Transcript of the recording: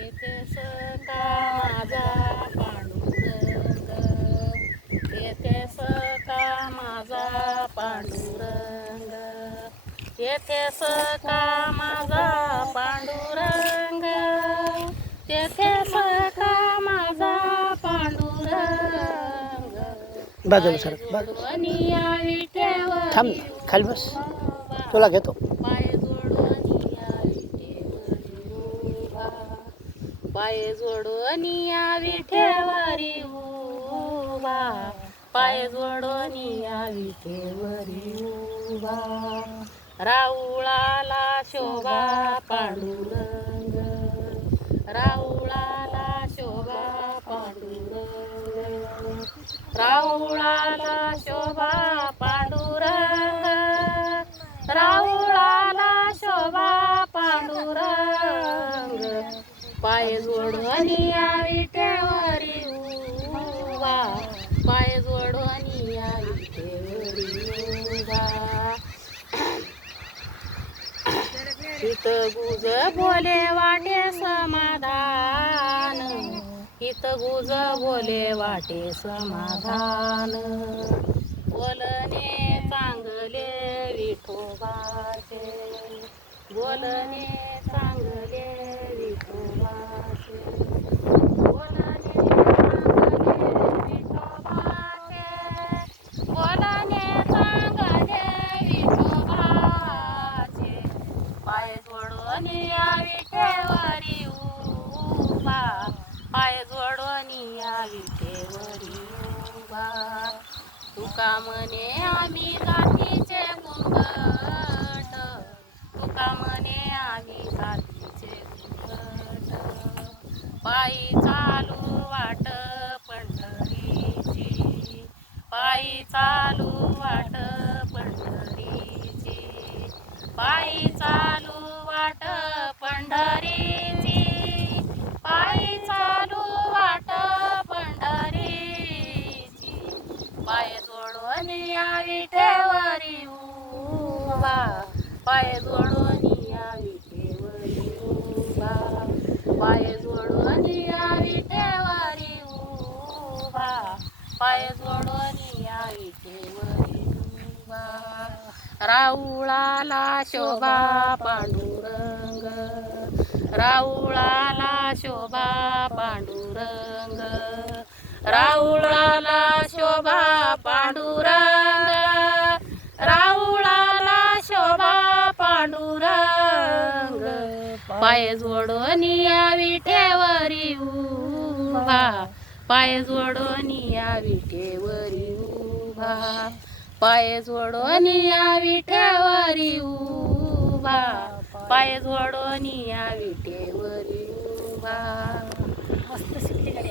येतेस का माझा पांडुरंग, येतेस का माझा पांडुरंग, येतेस का माझा पांडुरंग, येतेस का माझा पांडुरंग. बाजूला सर जोडून या विठेवर थांब खाली बस, तुला घेतो. पाय जोडून या विठेवरी उभा, पाय जोडून या विठेवरी उभा, पाय जोडून या विठेवरी उभा. राऊळाला शोभा पांडुरंग, राऊळाला शोभा पांडुरंग, राऊळाला शोभा पांडुरंग, राऊळाला शोभा पांडुरंग. पाय जोडून या विठेवरी उभा, पाय जोडून या विठेवरी उभा. हित गुज बोले वाटे समाधान, हित गुज बोले वाटे समाधान. बोलणे चांगले विठोबाचे, बोलणे चांगले विठोबाचे, बोलणे चांगले विठोबाचे, बोलणे चांगले विठोबाचे. पाय जोडून या विठेवरी उभा, पाय जोडून या विठेवरी उभा. तुका म्हणे आम्ही जातीचे गुंगट, तुका म्हणे आम्ही जातीचे गुंगट. पायी चालू वाट पंढरीची, पायी चालू वाट पंढरीची, पायी चालू वाट पंढरीची, पायी चालू वाट पंढरीची. पाय जोडून या विठेवरी उभा, पाय जोडून या विठेवरी उभा, पाय जोडून या विठेवरी उभा, पाय जोडून या विठेवरी उभा. राऊळाला शोभा पांडुरंग, राऊळाला शोभा पांडुरंग, राऊळाला शोभा पांडुरंग, राऊळाला शोभा पांडुरंग. पाय जोडून या विठेवरी उभा, पाय जोडून या विठेवरी उभा, पाय जोडून या विठेवरी उभा, पाय जोडून या विठेवरी उभा. मस्त शिकली.